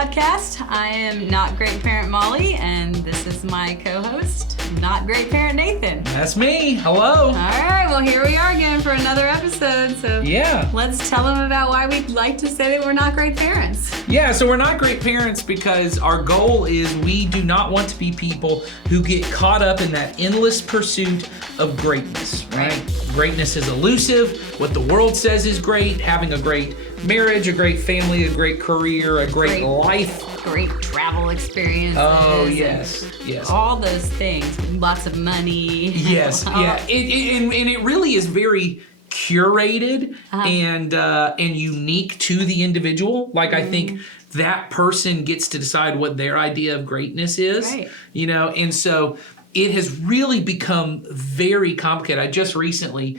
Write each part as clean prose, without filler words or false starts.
podcast. I am Not Great Parent Molly, and this is my co-host, Not Great Parent Nathan. That's me. Hello. All right, well, here we are again for another episode. So Yeah. let's tell them about why we like to say that we're not great parents. Yeah, so we're not great parents because our goal is we do not want to be people who get caught up in that endless pursuit of greatness, right? Greatness is elusive. What the world says is great. Having a great marriage, a great family, a great career, a great life. Great travel experiences. Oh, yes. Yes. All those things. Lots of money. Yes. Yeah. And it really is very curated and unique to the individual. Like I think that person gets to decide what their idea of greatness is. Right. You know, and so it has really become very complicated. I just recently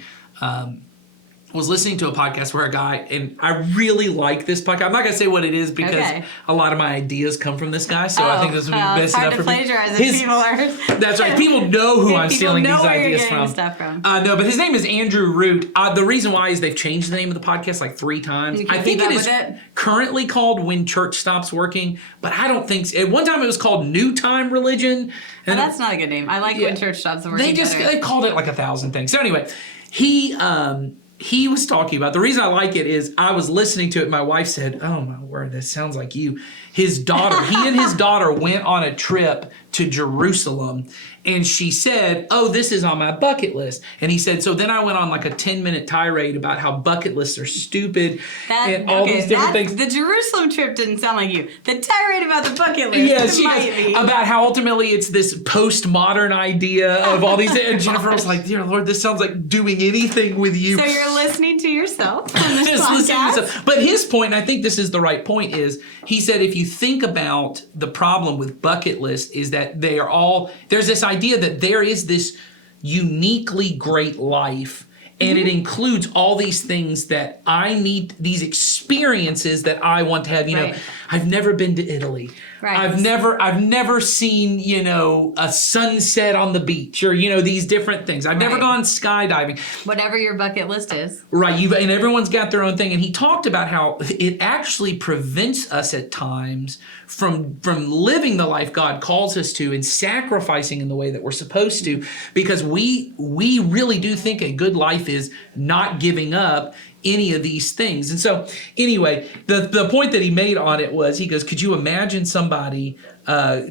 was listening to a podcast where a guy, and I really like this podcast. I'm not going to say what it is because a lot of my ideas come from this guy, so I think this would be best enough for me. It's hard to plagiarize if people are... That's right. People know who I'm stealing these ideas from. Stuff from. No, but his name is Andrew Root. The reason why is they've changed the name of the podcast like 3 times. I think it is currently called When Church Stops Working, but I don't think so. At one time it was called New Time Religion. And that's not a good name. I like When Church Stops Working. They called it like 1,000 things. So anyway, he was talking about, the reason I like it is I was listening to it. My wife said, "Oh my word, this sounds like you." His daughter, he and his daughter went on a trip to Jerusalem, and she said, "Oh, this is on my bucket list." And he said, so then I went on like a 10-minute tirade about how bucket lists are stupid and all these different things. The Jerusalem trip didn't sound like you. The tirade about the bucket list might be. About how ultimately it's this postmodern idea of all these. And Jennifer was like, "Dear Lord, this sounds like doing anything with you." So you're listening to yourself on this podcast? But his point, and I think this is the right point, is he said if you think about the problem with bucket lists is that they are all, there's this idea that there is this uniquely great life, and it includes all these things that I need, these experiences that I want to have. You know, I've never been to Italy. Right. I've never seen, you know, a sunset on the beach, or, you know, these different things. I've never gone skydiving. Whatever your bucket list is. Right. And everyone's got their own thing. And he talked about how it actually prevents us at times from living the life God calls us to and sacrificing in the way that we're supposed to, because we really do think a good life is not giving up any of these things. And so anyway, the point that he made on it was, he goes, could you imagine somebody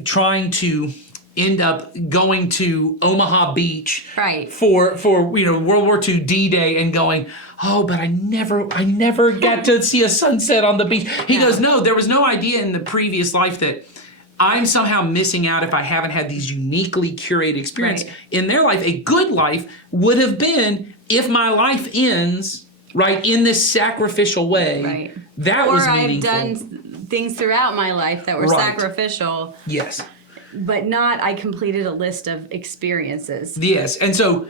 trying to end up going to Omaha Beach for you know, World War II D-Day and going, "Oh, but I never got to see a sunset on the beach." He goes, "No, there was no idea in the previous life that I'm somehow missing out if I haven't had these uniquely curated experiences in their life. A good life would have been if my life ends in this sacrificial way." That was meaningful. Or I've done things throughout my life that were sacrificial. Yes. But not, I completed a list of experiences. Yes. And so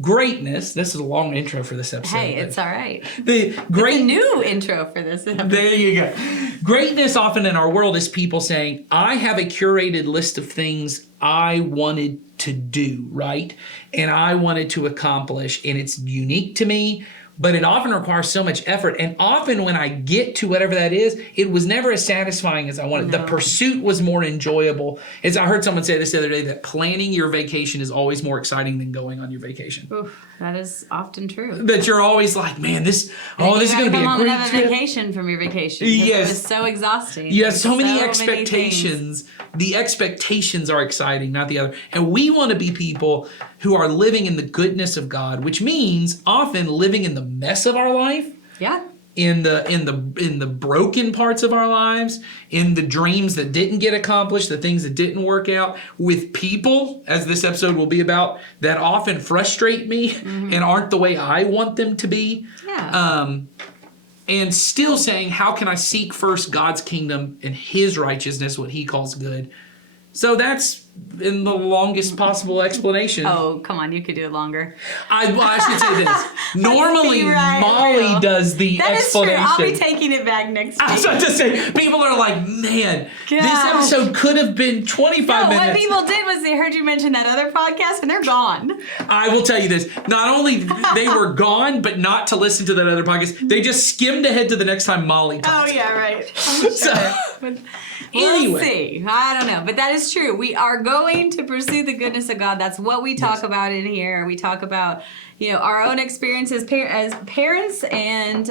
greatness, this is a long intro for this episode. Hey, it's all right. It's a new intro for this episode. There you go. Greatness often in our world is people saying, I have a curated list of things I wanted to do, right? And I wanted to accomplish, and it's unique to me. But it often requires so much effort. And often when I get to whatever that is, it was never as satisfying as I wanted. No. The pursuit was more enjoyable. As I heard someone say this the other day, that planning your vacation is always more exciting than going on your vacation. Oof, that is often true. That you're always like, man, this is going to be a great have trip. A vacation from your vacation. Yes. It's so exhausting. You have so many expectations. The expectations are exciting, not the other. And we want to be people who are living in the goodness of God, which means often living in the mess of our life. Yeah. In the broken parts of our lives, in the dreams that didn't get accomplished, the things that didn't work out, with people, as this episode will be about, that often frustrate me and aren't the way I want them to be. Yeah. And still saying, how can I seek first God's kingdom and His righteousness, what He calls good? So that's in the longest possible explanation. Oh, come on, you could do it longer. I should say this. Normally, Right, Molly real. does the That is explanation. true. I'll be taking it back next I week. was about to say, people are like, man, this Gosh. episode could have been 25 No, minutes. what people did was they heard you mention that other podcast and they're gone. I will tell you this. Not only they were gone, but not to listen to that other podcast. They just skimmed ahead to the next time Molly Oh, talked. yeah, right. I'm sure. So- But Anyway. we'll see. I don't know. But that is true. We are going to pursue the goodness of God. That's what we talk about in here. We talk about, our own experiences as parents and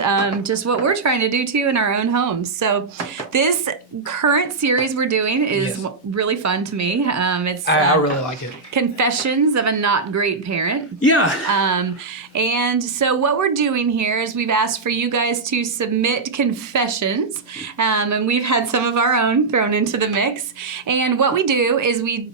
just what we're trying to do too in our own homes. So this current series we're doing is Yes. really fun to me. It's I really like it. Confessions of a Not Great Parent. Yeah. And so what we're doing here is we've asked for you guys to submit confessions, and we've had some of our own thrown into the mix. And what we do is we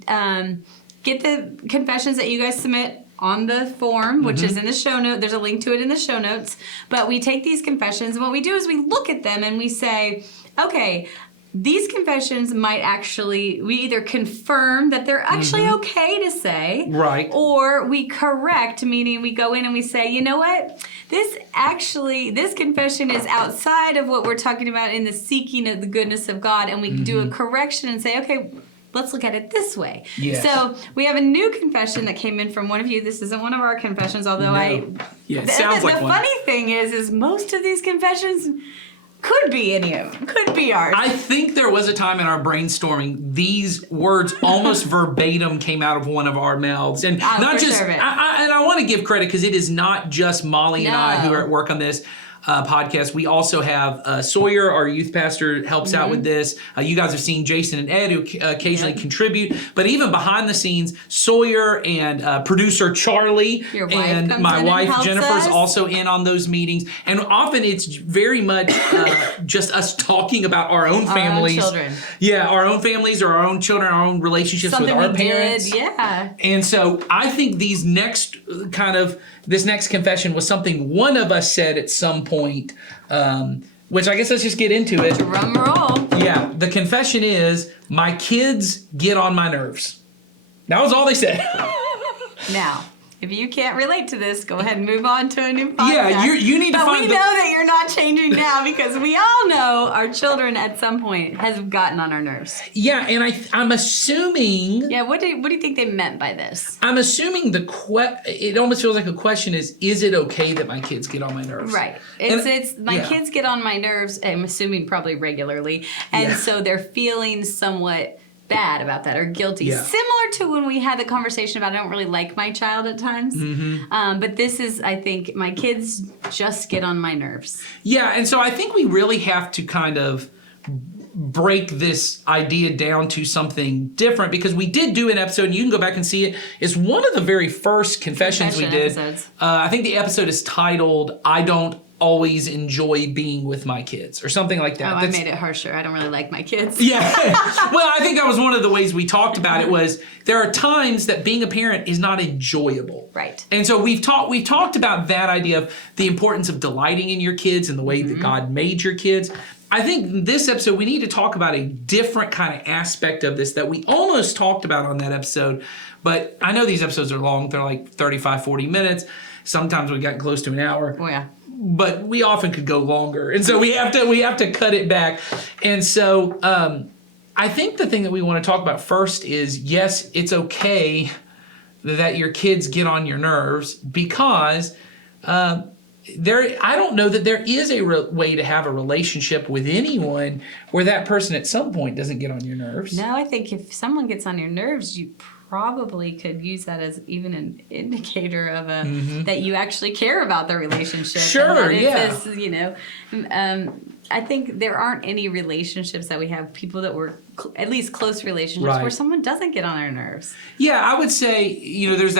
get the confessions that you guys submit on the form, which is in the show note. There's a link to it in the show notes. But we take these confessions, and what we do is we look at them and we say, okay, these confessions might actually, we either confirm that they're actually okay to say, Right. or we correct, meaning we go in and we say, you know what, this confession is outside of what we're talking about in the seeking of the goodness of God, and we do a correction and say, okay, let's look at it this way. Yes. So we have a new confession that came in from one of you. This isn't one of our confessions, although Yeah, it sounds like the one. funny thing is most of these confessions could be any of them, could be ours. I think there was a time in our brainstorming, these words almost verbatim came out of one of our mouths. And not for just, sure of it. I want to give credit because it is not just Molly and I who No. are at work on this podcast. We also have Sawyer, our youth pastor, helps out with this. You guys have seen Jason and Ed who occasionally contribute. But even behind the scenes, Sawyer and producer Charlie Your wife and comes my in and wife helps Jennifer's us. also in on those meetings. And often it's very much just us talking about our own families. children. Yeah, our own families or our own children, our own relationships Something with our we parents. did, yeah. And so I think this next confession was something one of us said at some point, which I guess let's just get into it. Drum roll. Yeah, the confession is, my kids get on my nerves. That was all they said. Now, if you can't relate to this, go ahead and move on to a new podcast. Yeah, you need to but find we the- know that you're not changing now because we all know our children at some point has gotten on our nerves. Yeah, and I'm assuming... Yeah, what do you think they meant by this? I'm assuming it almost feels like a question is it okay that my kids get on my nerves? Right. And- It's my yeah. kids get on my nerves, I'm assuming probably regularly, and Yeah. so they're feeling somewhat bad about that or guilty. Yeah. Similar to when we had the conversation about I don't really like my child at times. But this is, I think, my kids just get on my nerves. Yeah, and so I think we really have to kind of break this idea down to something different because we did do an episode, and you can go back and see it. It's one of the very first confessions we did. Episodes. I think the episode is titled, I Don't Always Enjoy Being With My Kids, or something like that. Oh, I made it harsher. I don't really like my kids. Yeah. Well, I think that was one of the ways we talked about it was there are times that being a parent is not enjoyable. Right. And so we've talked about that idea of the importance of delighting in your kids and the way that God made your kids. I think in this episode we need to talk about a different kind of aspect of this that we almost talked about on that episode. But I know these episodes are long. They're like 35, 40 minutes. Sometimes we got close to an hour. Oh, yeah. But we often could go longer, and so we have to cut it back. And so I think the thing that we want to talk about first is, yes, it's okay that your kids get on your nerves because I don't know that there is a way to have a relationship with anyone where that person at some point doesn't get on your nerves. No, I think if someone gets on your nerves, you probably could use that as even an indicator of that you actually care about the relationship. Sure, and yeah. that I think there aren't any relationships that we have, people that were at least close relationships, Right. where someone doesn't get on our nerves. Yeah, I would say, there's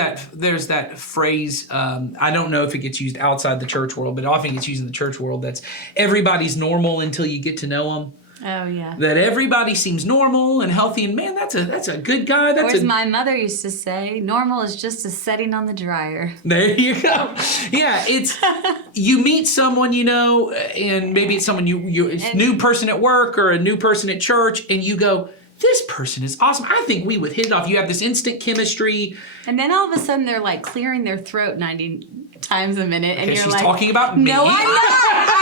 that phrase, I don't know if it gets used outside the church world, but it often gets used in the church world, that's everybody's normal until you get to know them. Oh, yeah. That everybody seems normal and healthy, and man, that's a good guy. Or as my mother used to say, normal is just a setting on the dryer. There you go. Yeah, it's you meet someone and maybe it's someone it's a new person at work or a new person at church, and you go, this person is awesome. I think we would hit it off. You have this instant chemistry. And then all of a sudden they're like clearing their throat 90 times a minute, and Okay, you're she's like, talking about me. No, I'm not.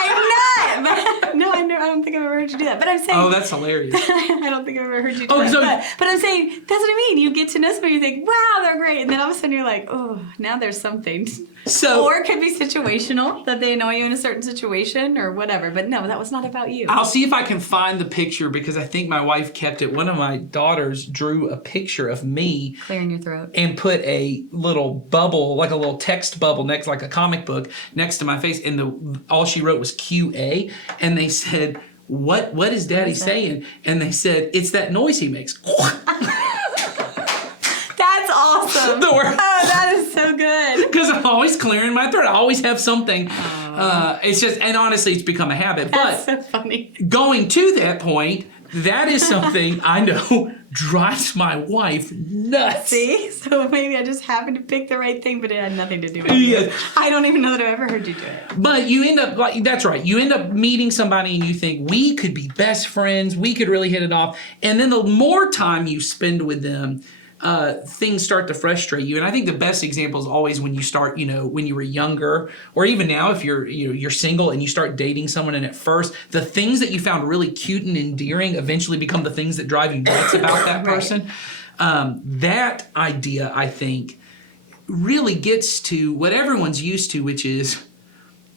I'm not. But, no, I don't think I've ever heard you do that. But I'm saying. Oh, that's hilarious. I don't think I've ever heard you do Oh, that. so- But I'm saying, that's what I mean. You get to know somebody, you think, wow, they're great. And then all of a sudden you're like, oh, now there's something. So Or it could be situational, that they annoy you in a certain situation or whatever. But no, that was not about you. I'll see if I can find the picture because I think my wife kept it. One of my daughters drew a picture of me Clearing your throat. and put a little bubble, like a little text bubble next, like a comic book, next to my face. And all she wrote was QA. And they said, what is Daddy saying? And they said, it's that noise he makes. That's awesome. The word. Oh, that is so good. Because I'm always clearing my throat. I always have something. It's just, and honestly, it's become a habit. That's But so funny. going to that point, that is something I know drives my wife nuts. See? So maybe I just happened to pick the right thing, but it had nothing to do with Yes. it. I don't even know that I've ever heard you do it. But you end up, like, that's right. You end up meeting somebody and you think, we could be best friends. We could really hit it off. And then the more time you spend with them, things start to frustrate you. And I think the best example is always when you start, when you were younger, or even now if you're single and you start dating someone, and at first the things that you found really cute and endearing eventually become the things that drive you nuts about that person. That idea, I think, really gets to what everyone's used to, which is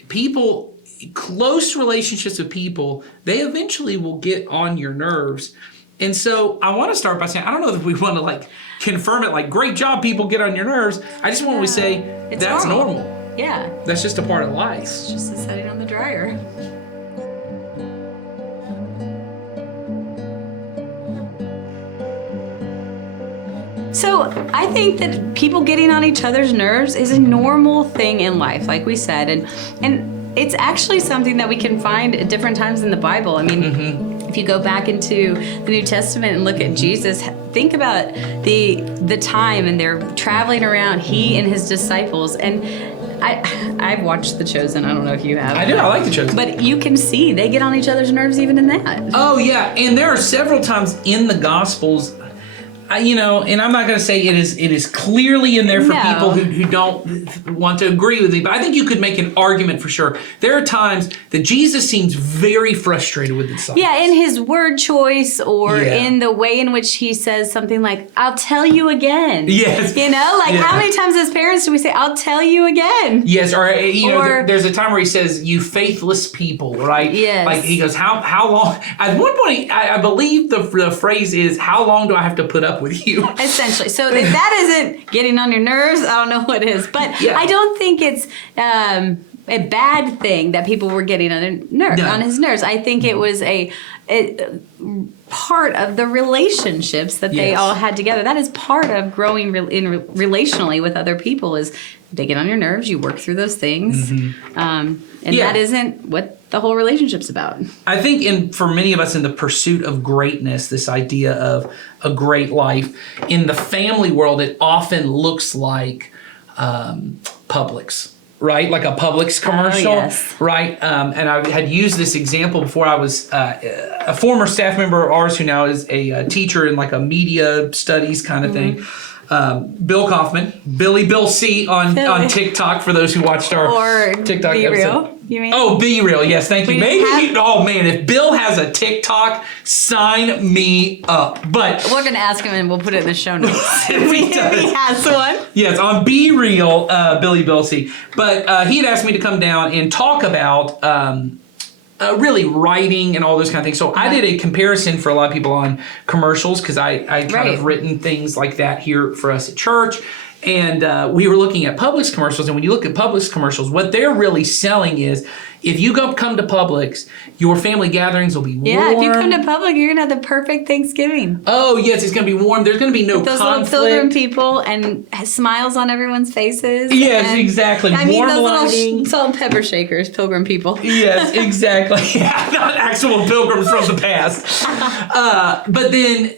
people, close relationships with people, they eventually will get on your nerves. And so I want to start by saying, I don't know if we want to confirm it, great job, people get on your nerves. I just want to say It's that's normal. Yeah. That's just a part of life. It's just a setting on the dryer. So I think that people getting on each other's nerves is a normal thing in life, like we said, and it's actually something that we can find at different times in the Bible. I mean, if you go back into the New Testament and look at Jesus, think about the time, and they're traveling around, he and his disciples, and I've watched The Chosen. I don't know if you have. I do. I like The Chosen. But you can see they get on each other's nerves even in that. Oh, yeah. And there are several times in the Gospels, and I'm not going to say it is clearly in there for No. people who don't want to agree with me, but I think you could make an argument for sure. There are times that Jesus seems very frustrated with the disciples. Yeah, in his word choice, or Yeah. in the way in which he says something like, I'll tell you again. Yes. How Yeah. many times as parents do we say, I'll tell you again? Yes, or Or- there's a time where he says, "You faithless people," right? Yes. Like he goes, "How long?" At one point, I believe the phrase is, "How long do I have to put up with you?" Essentially. So if that isn't getting on your nerves, I don't know what is. But Yeah. I don't think it's a bad thing that people were getting on No. on his nerves. I think it was a part of the relationships that they Yes. all had together. That is part of growing relationally with other people. Is they get on your nerves, you work through those things, and Yeah. that isn't what the whole relationship's about. I think for many of us in the pursuit of greatness, this idea of a great life, in the family world, it often looks like Publix, right? Like a Publix commercial, yes. right? And I had used this example before. I was a former staff member of ours who now is a teacher in a media studies kind of thing. Bill Kaufman, Billy Bill C on TikTok for those who watched our Or TikTok Be episode. Real, you mean? Oh, Be Real. Yes, thank you. We Maybe have- oh man, if Bill has a TikTok, sign me up. But We're going to ask him and we'll put it in the show notes. If he if he does. has one. yes, on Be Real, Billy Bill C. But he had asked me to come down and talk about really writing and all those kind of things. So I did a comparison for a lot of people on commercials because I kind Right. of written things like that here for us at church. And we were looking at Publix commercials. And when you look at Publix commercials, what they're really selling is if you come to Publix, your family gatherings will be warm. Yeah, if you come to public, you're gonna have the perfect Thanksgiving. Oh, yes, it's going to be warm. There's going to be no Those conflict. little pilgrim people and smiles on everyone's faces. Yes, and, exactly. I mean, Warm those lighting. little salt and pepper shakers, pilgrim people. Yes, exactly. Yeah, not actual pilgrims from the past. But then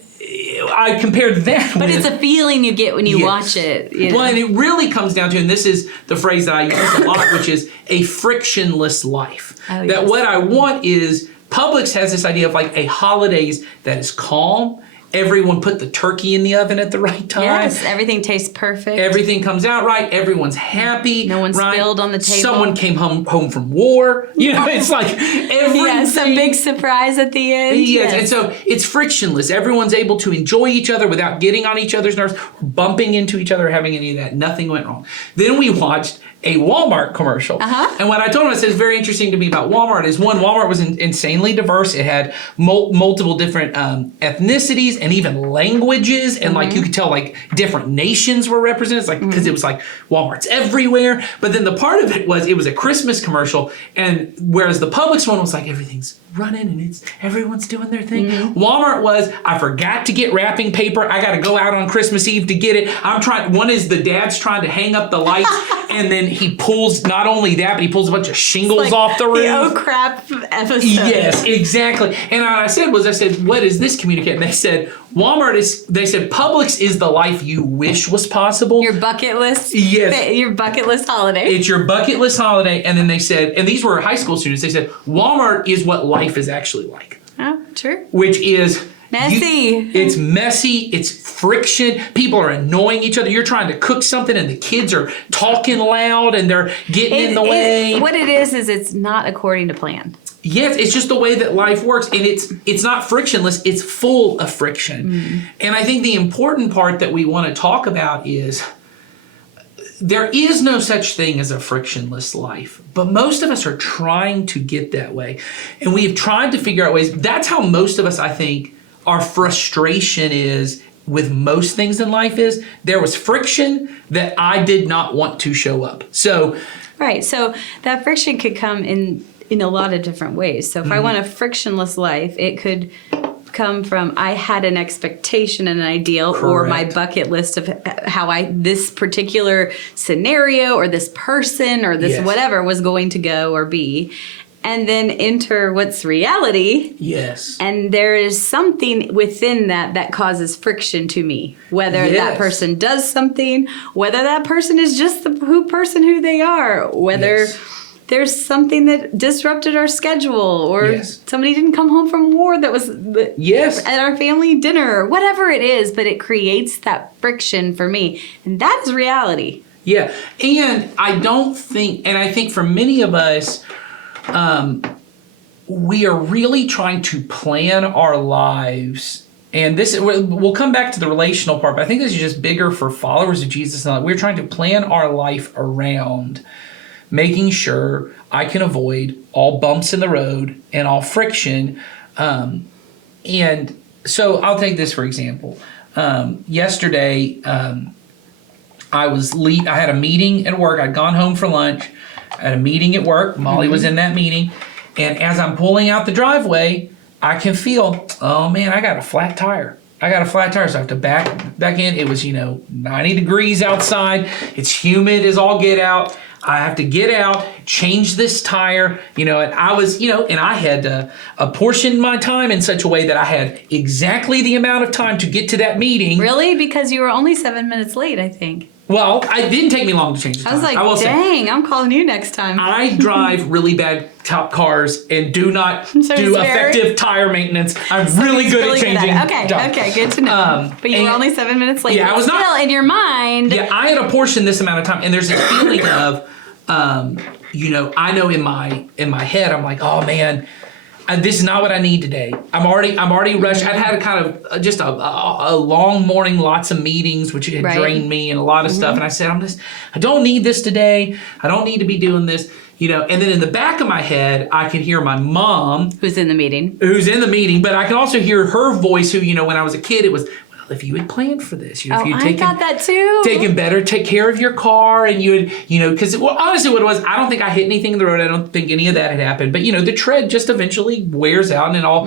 I compared that But with... it's a feeling you get when you Yes. watch it. You know? Well, and it really comes down to, and this is the phrase that I use a lot, which is a frictionless life. Oh, that yes. what I want is, Publix has this idea of a holidays that is calm Everyone put the turkey in the oven at the right time. Yes, everything tastes perfect. Everything comes out right. Everyone's happy. No one right? spilled on the table. Someone came home from war. It's like everything. Yeah, some big surprise at the end. Yes. And so it's frictionless. Everyone's able to enjoy each other without getting on each other's nerves, bumping into each other, or having any of that. Nothing went wrong. Then we watched a Walmart commercial. And what I told him, I said, is very interesting to me about Walmart is, one, Walmart was insanely diverse. It had multiple different ethnicities and even languages. And like you could tell like different nations were represented. It's like, because it was like Walmart's everywhere. But then the part of it was a Christmas commercial. And whereas the Publix one was like, everything's running and everyone's doing their thing. Walmart was, I forgot to get wrapping paper. I got to go out on Christmas Eve to get it. One is the dad's trying to hang up the lights and then he pulls, not only that, but he pulls a bunch of shingles off the roof. The oh crap episode. Yes, exactly. And what I said, what does this communicate? And they said, Publix is the life you wish was possible. Your bucket list. Yes. Your bucket list holiday. It's your bucket list holiday. And then they said, and these were high school students, they said, Walmart is what life is actually like. Oh, true. Which is messy. It's messy. It's friction. People are annoying each other. You're trying to cook something and the kids are talking loud and they're getting in the way. What it is it's not according to plan. Yes, it's just the way that life works, and it's not frictionless, it's full of friction. And I think the important part that we want to talk about is there is no such thing as a frictionless life, but most of us are trying to get that way. And we have tried to figure out ways. That's how most of us, I think, our frustration is with most things in life is there was friction that I did not want to show up. So, right. So that friction could come in a lot of different ways. So if I want a frictionless life, it could come from I had an expectation and an ideal or my bucket list of how this particular scenario or this person or this whatever was going to go or be. And then enter what's reality. Yes. And there is something within that causes friction to me. Whether that person does something, whether that person is just the person who they are, whether there's something that disrupted our schedule or somebody didn't come home from war that was at our family dinner, whatever it is, but it creates that friction for me. And that is reality. Yeah. And I think for many of us, we are really trying to plan our lives. And we'll come back to the relational part, but I think this is just bigger for followers of Jesus. We're trying to plan our life around making sure I can avoid all bumps in the road and all friction. And so I'll take this for example. Yesterday, I had a meeting at work. I'd gone home for lunch. I had a meeting at work. Molly was in that meeting. And as I'm pulling out the driveway, I can feel, oh man, I got a flat tire. So I have to back in. It was, 90 degrees outside. It's humid as all get out. I have to get out, change this tire, and I was, and I had apportioned my time in such a way that I had exactly the amount of time to get to that meeting. Really? Because you were only 7 minutes late, I think. Well, it didn't take me long to change the tire. I was like, dang, I'm calling you next time. I drive really bad top cars and do not do effective tire maintenance. I'm really good at changing. Okay, good to know. But you were only 7 minutes late. Yeah, I was not. Still, in your mind. Yeah, I had apportioned this amount of time, and there's a feeling of, I know in my head, I'm like, oh man, this is not what I need today. I'm already rushed. I've had a kind of just a long morning, lots of meetings, which had drained me and a lot of stuff. And I said, I don't need this today. I don't need to be doing this, and then in the back of my head, I can hear my mom. Who's in the meeting, but I can also hear her voice who, when I was a kid, it was, if you had planned for this, if you'd got that too. Take care of your car, and you had, because honestly, what it was, I don't think I hit anything in the road. I don't think any of that had happened. But the tread just eventually wears out, and it all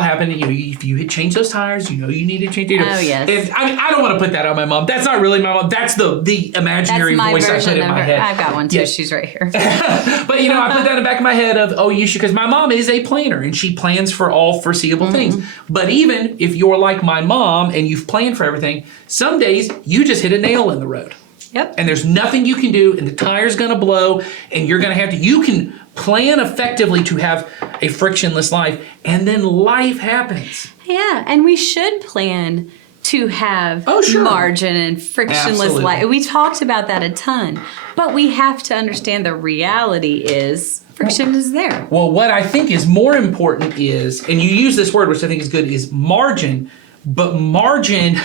happened. If you had changed those tires, you need to change. Oh yes. And I don't want to put that on my mom. That's not really my mom. That's the imaginary voice I put in my head. I've got one too. Yeah. She's right here. But I put that in the back of my head of you should, because my mom is a planner and she plans for all foreseeable things. But even if you're like my mom and you've planned for everything, some days you just hit a nail in the road. Yep. And there's nothing you can do, and the tire's gonna blow, and you're gonna have to, you can plan effectively to have a frictionless life, and then life happens. Yeah, and we should plan to have Sure. margin and frictionless Absolutely. life. We talked about that a ton, but we have to understand the reality is friction is there. Well, what I think is more important is, and you use this word, which I think is good, is margin. But margin,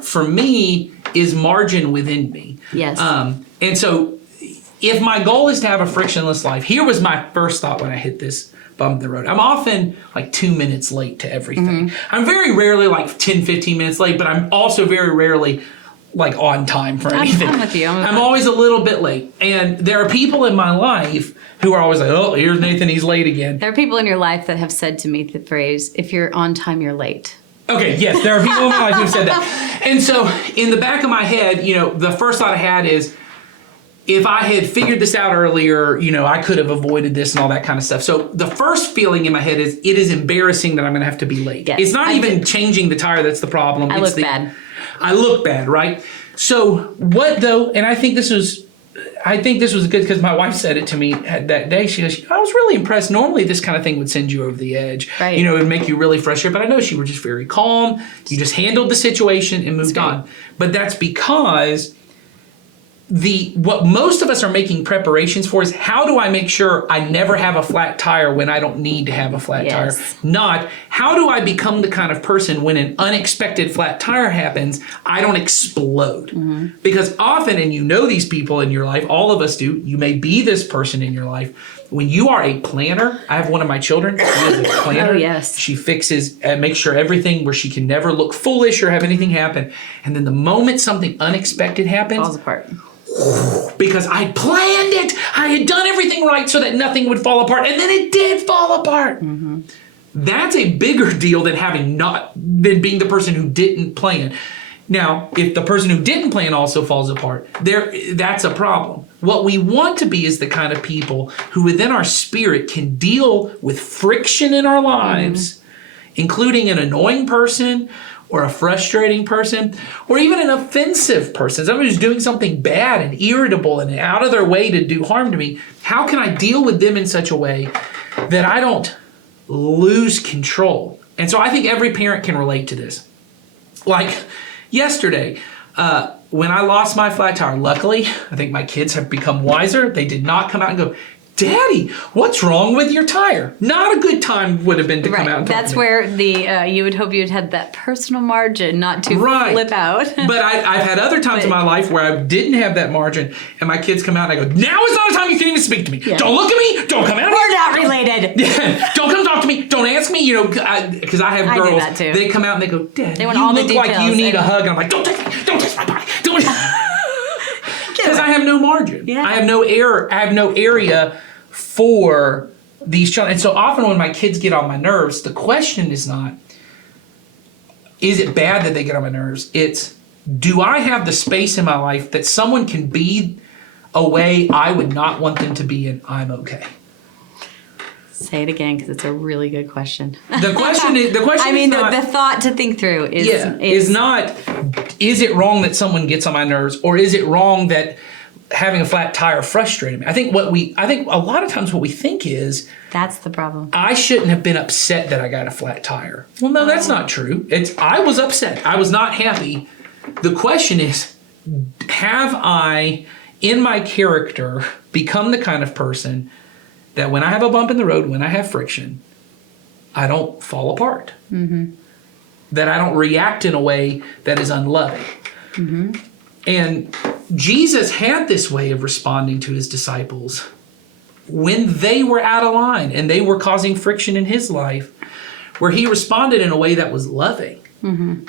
for me, is margin within me. Yes. And so if my goal is to have a frictionless life, here was my first thought when I hit this bump in the road. I'm often like 2 minutes late to everything. I'm very rarely like 10, 15 minutes late, but I'm also very rarely like on time for anything. I'm with you. I'm always a little bit late. And there are people in my life who are always like, oh, here's Nathan, he's late again. There are people in your life that have said to me the phrase, if you're on time, you're late. Okay, yes, there are people in my life who said that. And so in the back of my head, the first thought I had is, if I had figured this out earlier, I could have avoided this and all that kind of stuff. So the first feeling in my head is, it is embarrassing that I'm going to have to be late. Yes, it's not even changing the tire that's the problem. I look bad. I look bad, right? So what though, and I think this was good because my wife said it to me that day. She goes, I was really impressed. Normally this kind of thing would send you over the edge. Right. It would make you really frustrated. But I know you were just very calm. You just handled the situation and moved on. But that's because what most of us are making preparations for is, how do I make sure I never have a flat tire when I don't need to have a flat tire? Not, how do I become the kind of person when an unexpected flat tire happens, I don't explode? Because often, and these people in your life, all of us do, you may be this person in your life. When you are a planner, I have one of my children, she is a planner. Oh, yes. She fixes and makes sure everything where she can never look foolish or have anything happen. And then the moment something unexpected happens, Falls apart. because I planned it. I had done everything right so that nothing would fall apart, and then it did fall apart. That's a bigger deal than being the person who didn't plan. Now, if the person who didn't plan also falls apart, that's a problem. What we want to be is the kind of people who within our spirit can deal with friction in our lives, including an annoying person, or a frustrating person, or even an offensive person, somebody who's doing something bad and irritable and out of their way to do harm to me. How can I deal with them in such a way that I don't lose control? And so I think every parent can relate to this. Like yesterday, when I lost my flat tire, luckily, I think my kids have become wiser. They did not come out and go, Daddy, what's wrong with your tire? Not a good time would have been to come out and talk That's to me. where you would hope you'd had that personal margin not to flip out. But I've had other times in my life where I didn't have that margin, and my kids come out and I go, now is not the time you can even speak to me. Yeah. Don't look at me. Don't come out. We're not related. Don't come talk to me. Don't ask me. Because I have girls. I do that too. They come out and they go, Dad, They want you all the look like you details need a and- hug. And I'm like, don't touch me. Don't touch my body. Don't. Because I have no margin. Yeah. I have no area for these children. And so often when my kids get on my nerves, the question is not, is it bad that they get on my nerves? It's, do I have the space in my life that someone can be a way I would not want them to be, and I'm okay? Say it again, because it's a really good question. The question is not, the thought to think through is not, is it wrong that someone gets on my nerves, or is it wrong that having a flat tire frustrated me? I think a lot of times what we think is, that's the problem. I shouldn't have been upset that I got a flat tire. Well, no, that's not true. I was upset. I was not happy. The question is, have I, in my character, become the kind of person that when I have a bump in the road, when I have friction, I don't fall apart? That I don't react in a way that is unloving. And Jesus had this way of responding to his disciples when they were out of line and they were causing friction in his life, where he responded in a way that was loving.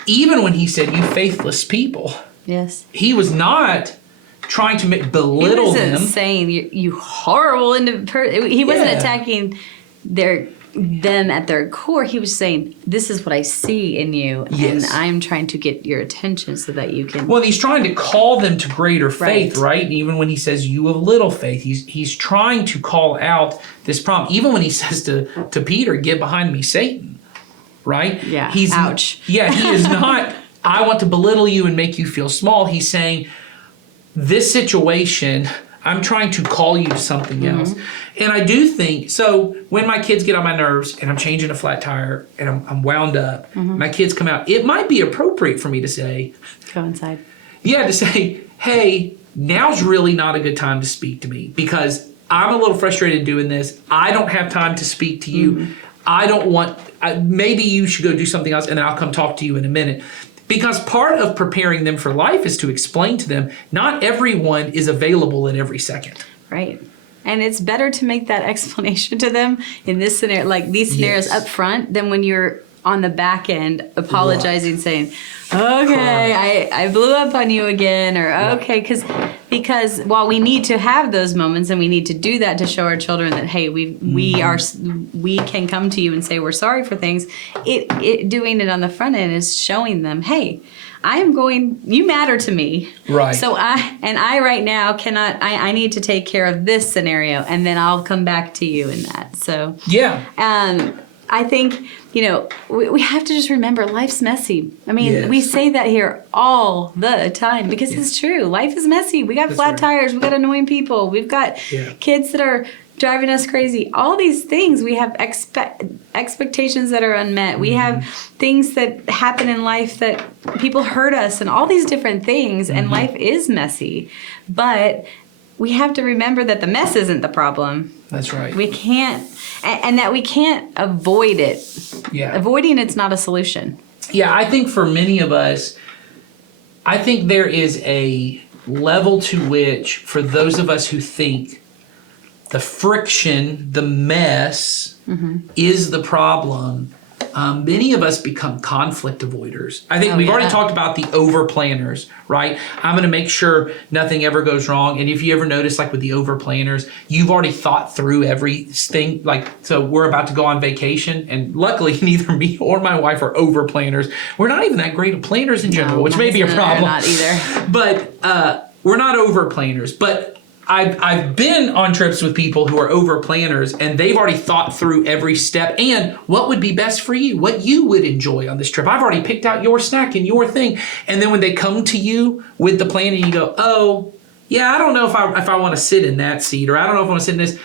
Even when he said, you faithless people. Yes. He was not trying to belittle He wasn't them. saying you horrible He wasn't attacking them at their core. He was saying, this is what I see in you, Yes. and I'm trying to get your attention so that you can. Well, he's trying to call them to greater faith, Right. right? And even when he says, you of little faith, he's trying to call out this problem. Even when he says to Peter, get behind me, Satan, right? Yeah, He's ouch. Yeah, he is not, I want to belittle you and make you feel small. He's saying, this situation, I'm trying to call you to something else. And I do think, so when my kids get on my nerves and I'm changing a flat tire and I'm wound up, my kids come out, it might be appropriate for me to say, Go inside. yeah, to say, hey, now's really not a good time to speak to me because I'm a little frustrated doing this. I don't have time to speak to you. I don't want, maybe you should go do something else and then I'll come talk to you in a minute. Because part of preparing them for life is to explain to them, not everyone is available at every second. Right. And it's better to make that explanation to them in this scenario, like these scenarios up front, than when you're on the back end apologizing, saying, okay, I blew up on you again, or okay, because while we need to have those moments and we need to do that to show our children that, hey, we can come to you and say we're sorry for things, it doing it on the front end is showing them, hey, you matter to me. Right. So I right now cannot, I need to take care of this scenario and then I'll come back to you in that. So Yeah. I think, we have to just remember life's messy. I mean, Yes. we say that here all the time because it's true. Life is messy. We got That's flat right. tires. We got annoying people. We've got kids that are driving us crazy. All these things, we have expectations that are unmet. We have things that happen in life that people hurt us and all these different things. And life is messy. But we have to remember that the mess isn't the problem. That's right. We can't, and that we can't avoid it. Yeah. Avoiding it's not a solution. Yeah, I think for many of us, I think there is a level to which, for those of us who think the friction, the mess is the problem, many of us become conflict avoiders. I think we've already talked about the over planners, right? I'm going to make sure nothing ever goes wrong. And if you ever notice, like with the over planners, you've already thought through everything. Like, so we're about to go on vacation, and luckily neither me or my wife are over planners. We're not even that great at planners in general, which may be a problem. Not either. But we're not over planners. But I've been on trips with people who are over planners and they've already thought through every step and what would be best for you, what you would enjoy on this trip. I've already picked out your snack and your thing. And then when they come to you with the plan and you go, oh, yeah, I don't know if I want to sit in that seat, or I don't know if I want to sit in this.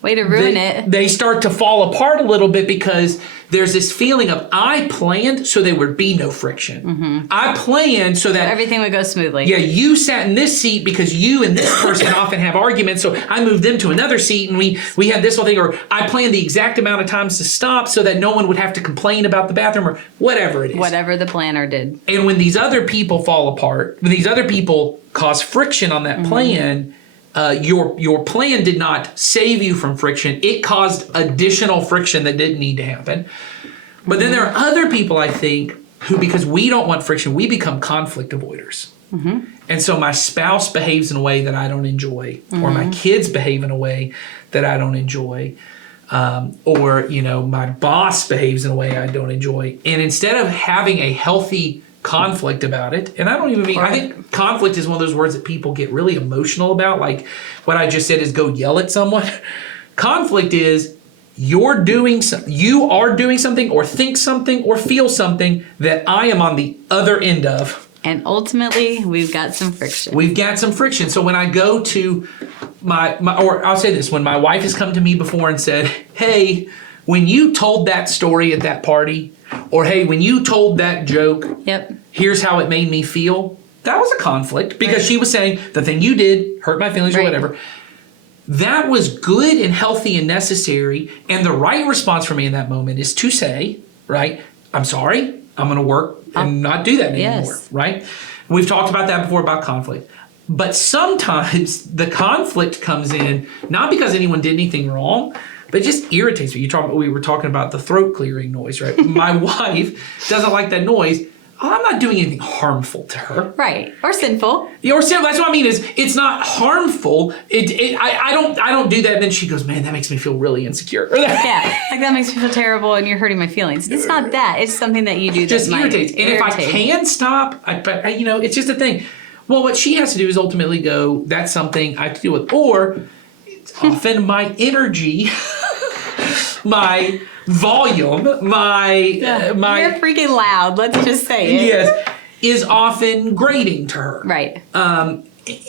Way to ruin it. They start to fall apart a little bit because there's this feeling of, I planned so there would be no friction. I planned so that everything would go smoothly. Yeah, you sat in this seat because you and this person often have arguments, so I moved them to another seat and we had this whole thing, or I planned the exact amount of times to stop so that no one would have to complain about the bathroom, or whatever it is. Whatever the planner did. And when these other people fall apart, when these other people cause friction on that plan, your plan did not save you from friction. It caused additional friction that didn't need to happen. But then there are other people, I think, who, because we don't want friction, we become conflict avoiders. And so my spouse behaves in a way that I don't enjoy, or my kids behave in a way that I don't enjoy, or my boss behaves in a way I don't enjoy. And instead of having a healthy conflict about it, and I don't even mean, I think conflict is one of those words that people get really emotional about, like what I just said is go yell at someone. Conflict is you are doing something or think something or feel something that I am on the other end of. And ultimately, we've got some friction. We've got some friction. So when I go to or I'll say this, when my wife has come to me before and said, hey, when you told that story at that party, or hey, when you told that joke, here's how it made me feel. That was a conflict because she was saying the thing you did hurt my feelings or whatever. That was good and healthy and necessary. And the right response for me in that moment is to say, right, I'm sorry, I'm going to work and not do that anymore, right? We've talked about that before about conflict. But sometimes the conflict comes in not because anyone did anything wrong, but it just irritates me. We were talking about the throat clearing noise, right? My wife doesn't like that noise. I'm not doing anything harmful to her. Right. Or sinful. Yeah, or sinful. That's what I mean is it's not harmful. I don't do that. And then she goes, man, that makes me feel really insecure. Yeah. Like that makes me feel terrible and you're hurting my feelings. It's not that. It's something that you do that just irritates. And if I can stop, it's just a thing. Well, what she has to do is ultimately go, that's something I have to deal with. Or it's often my energy, my volume, You're freaking loud. Let's just say it. Yes, is often grating to her. Right.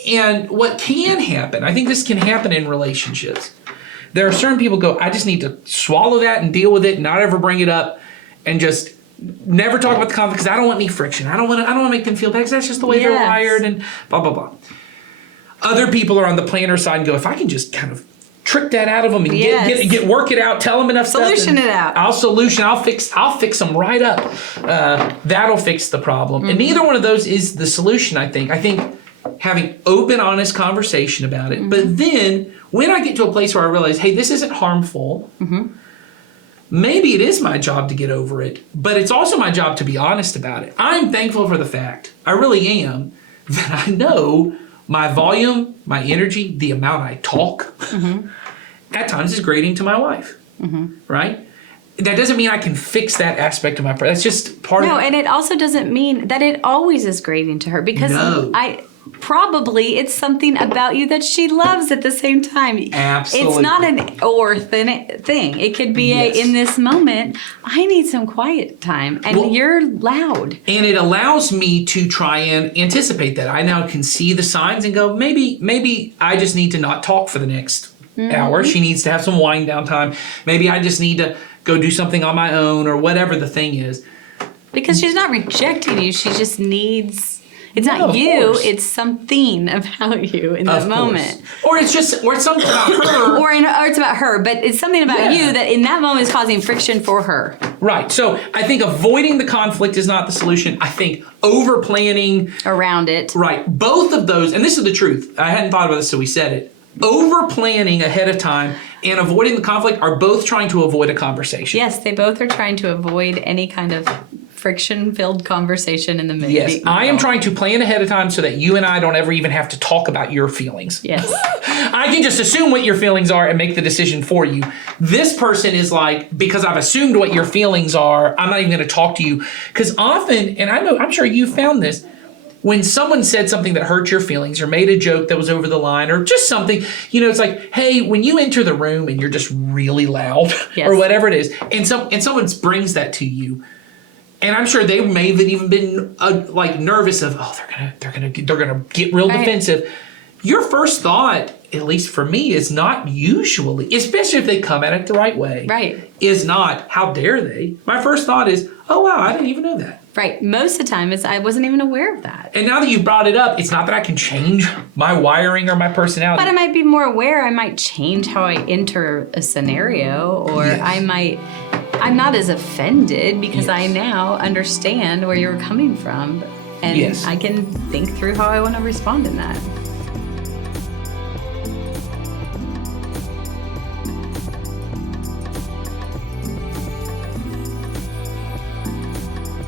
And what can happen, I think this can happen in relationships. There are certain people go, I just need to swallow that and deal with it, and not ever bring it up, and just never talk about the conflict because I don't want any friction. I don't want to make them feel bad because that's just the way they're wired, and blah blah blah. Other people are on the planner side and go, if I can just kind of trick that out of them and get work it out, tell them enough solution stuff, it out. I'll fix them right up. That'll fix the problem. And neither one of those is the solution. I think having open, honest conversation about it. But then when I get to a place where I realize, hey, this isn't harmful, maybe it is my job to get over it, but it's also my job to be honest about it. I'm thankful for the fact, I really am, that I know my volume, my energy, the amount I talk, at times is grating to my wife, right? That doesn't mean I can fix that aspect of my part. That's just part of it. No, and it also doesn't mean that it always is grating to her, because probably it's something about you that she loves at the same time. Absolutely. It's not an or thing. It could be in this moment, I need some quiet time, and you're loud. And it allows me to try and anticipate that. I now can see the signs and go, maybe I just need to not talk for the next hour. She needs to have some wind down time. Maybe I just need to go do something on my own, or whatever the thing is. Because she's not rejecting you. She just needs... It's not you, it's something about you in that moment. Or it's something about her. or it's about her, but it's something about you that in that moment is causing friction for her. Right. So I think avoiding the conflict is not the solution. I think over planning around it. Right. Both of those, and this is the truth. I hadn't thought about this, so we said it. Over planning ahead of time and avoiding the conflict are both trying to avoid a conversation. Yes, they both are trying to avoid any kind of friction-filled conversation in the middle. Yes, I am trying to plan ahead of time so that you and I don't ever even have to talk about your feelings. Yes. I can just assume what your feelings are and make the decision for you. This person is like, because I've assumed what your feelings are, I'm not even going to talk to you. Because often, and I'm sure you found this, when someone said something that hurt your feelings or made a joke that was over the line or just something, it's like, hey, when you enter the room and you're just really loud or whatever it is, and someone brings that to you, and I'm sure they may have even been like nervous of, they're gonna get real defensive. Your first thought, at least for me, is not usually, especially if they come at it the right way. Right. Is not, how dare they? My first thought is, oh wow, I didn't even know that. Right. Most of the time, I wasn't even aware of that. And now that you've brought it up, it's not that I can change my wiring or my personality. But I might be more aware. I might change how I enter a scenario, or I'm not as offended because I now understand where you're coming from, and I can think through how I want to respond in that.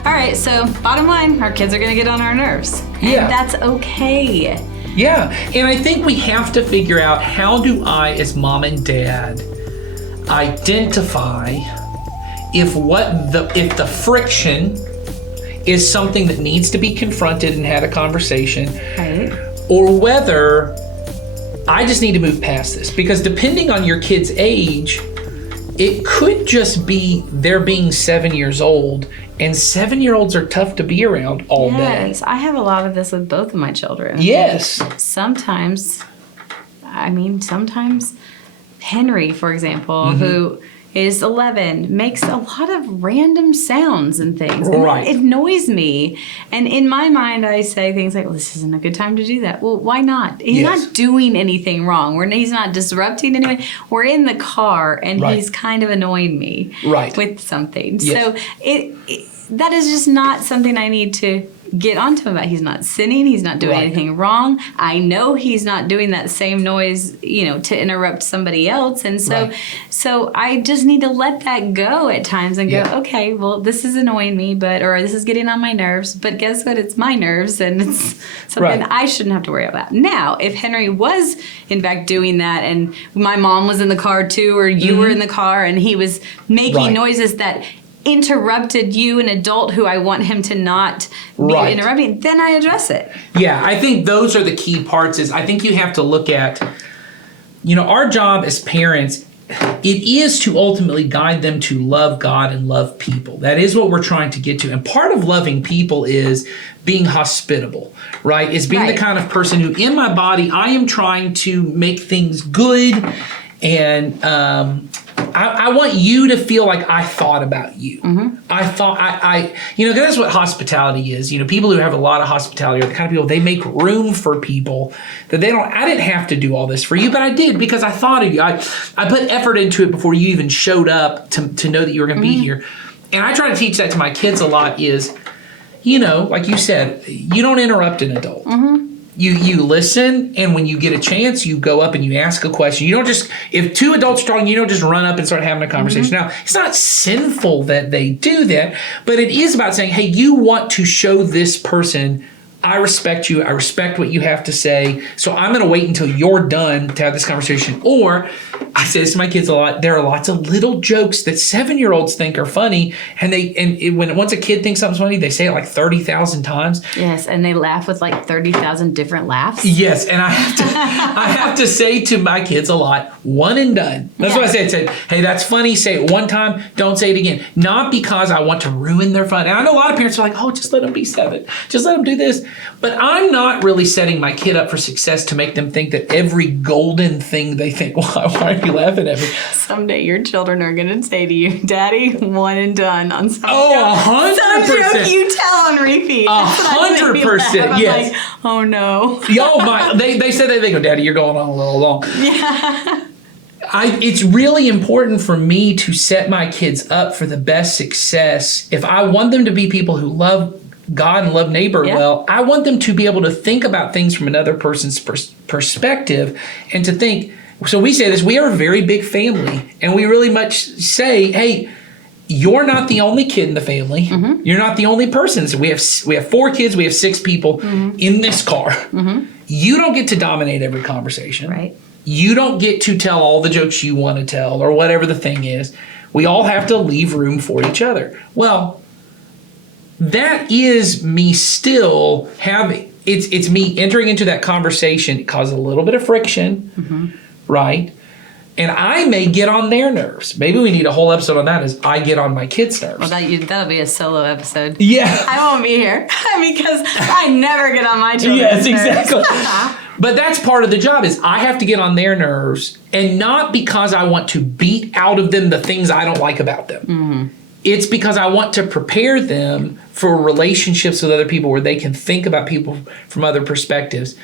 All right, so bottom line, our kids are going to get on our nerves. And that's okay. Yeah, and I think we have to figure out, how do I, as mom and dad, identify if the friction is something that needs to be confronted and had a conversation, or whether I just need to move past this. Because depending on your kid's age, it could just be they're being 7 years old, and 7-year-olds are tough to be around all day. Yes, I have a lot of this with both of my children. Yes. Sometimes Henry, for example, who is 11, makes a lot of random sounds and things. And it annoys me. And in my mind, I say things like, well, this isn't a good time to do that. Well, why not? He's not doing anything wrong. He's not disrupting anything. We're in the car, and he's kind of annoying me with something. So that is just not something I need to get onto him about. He's not sinning. He's not doing anything wrong. I know he's not doing that same noise, to interrupt somebody else. And so I just need to let that go at times and go, okay, well, this is annoying me, or this is getting on my nerves, but guess what? It's my nerves, and it's something I shouldn't have to worry about. Now, if Henry was in fact doing that, and my mom was in the car too, or you were in the car, and he was making noises that interrupted you, an adult who I want him to not be interrupting, then I address it. Yeah, I think those are the key parts. Is I think you have to look at, our job as parents, it is to ultimately guide them to love God and love people. That is what we're trying to get to. And part of loving people is being hospitable, right? Is being the Right. kind of person who, in my body, I am trying to make things good. And I want you to feel like I thought about you. I thought, because that's what hospitality is. People who have a lot of hospitality are the kind of people, they make room for people that I didn't have to do all this for you, but I did because I thought of you. I put effort into it before you even showed up to know that you were going to be here. And I try to teach that to my kids a lot is, like you said, you don't interrupt an adult. You listen, and when you get a chance, you go up and you ask a question. You don't just, if two adults are talking, you don't just run up and start having a conversation. Now, it's not sinful that they do that, but it is about saying, hey, you want to show this person, I respect you, I respect what you have to say, so I'm going to wait until you're done to have this conversation. Or, I say this to my kids a lot, there are lots of little jokes that 7-year-olds think are funny, and once a kid thinks something's funny, they say it like 30,000 times. Yes, and they laugh with like 30,000 different laughs. Yes, and I have to say to my kids a lot, one and done. That's what I say. I say, hey, that's funny. Say it one time. Don't say it again. Not because I want to ruin their fun. And I know a lot of parents are like, oh, just let them be 7. Just let them do this. But I'm not really setting my kid up for success to make them think that every golden thing they think, why are you laughing at me? Someday your children are going to say to you, Daddy, one and done on some Oh, joke. 100%. Some joke you tell on repeat. 100%, I'm yes. like, oh no. They said that, they go, Daddy, you're going on a little long. Yeah. It's really important for me to set my kids up for the best success. If I want them to be people who love God and love neighbor well, I want them to be able to think about things from another person's perspective and to think, so we say this, we are a very big family, and we really much say, hey, you're not the only kid in the family. You're not the only person. So we have 4 kids, we have 6 people in this car. You don't get to dominate every conversation. Right. You don't get to tell all the jokes you want to tell or whatever the thing is. We all have to leave room for each other. Well, that is me still having, it's me entering into that conversation. It causes a little bit of friction, right? And I may get on their nerves. Maybe we need a whole episode on that, is I get on my kids' nerves. Well, that'll be a solo episode. Yeah. I won't be here because I never get on my children's Yes, nerves. exactly. But that's part of the job, is I have to get on their nerves, and not because I want to beat out of them the things I don't like about them. It's because I want to prepare them for relationships with other people where they can think about people from other perspectives.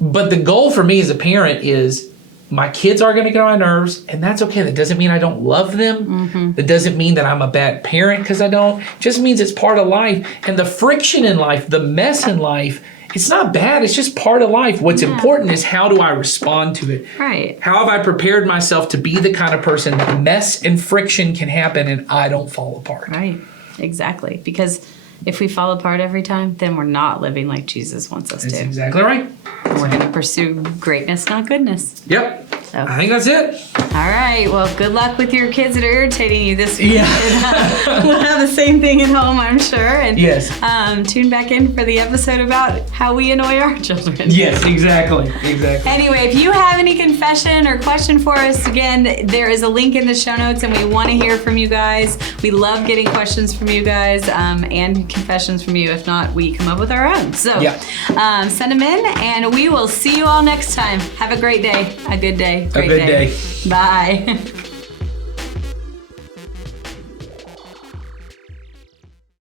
But the goal for me as a parent is my kids are going to get on my nerves, and that's okay. That doesn't mean I don't love them. That doesn't mean that I'm a bad parent because I don't. It just means it's part of life. And the friction in life, the mess in life, it's not bad. It's just part of life. What's important is, how do I respond to it? Right. How have I prepared myself to be the kind of person that mess and friction can happen and I don't fall apart? Right. Exactly. Because if we fall apart every time, then we're not living like Jesus wants us That's to. exactly right. And we're going to pursue greatness, not goodness. Yep. So. I think that's it. All right. Well, good luck with your kids that are irritating you this week. Yeah. We'll have the same thing at home, I'm sure. And Yes. Tune back in for the episode about how we annoy our children. Yes, exactly. Exactly. Anyway, if you have any confession or question for us, again, there is a link in the show notes, and we want to hear from you guys. We love getting questions from you guys and confessions from you. If not, we come up with our own. So send them in, and we will see you all next time. Have a great day. A good day. A good day. Bye.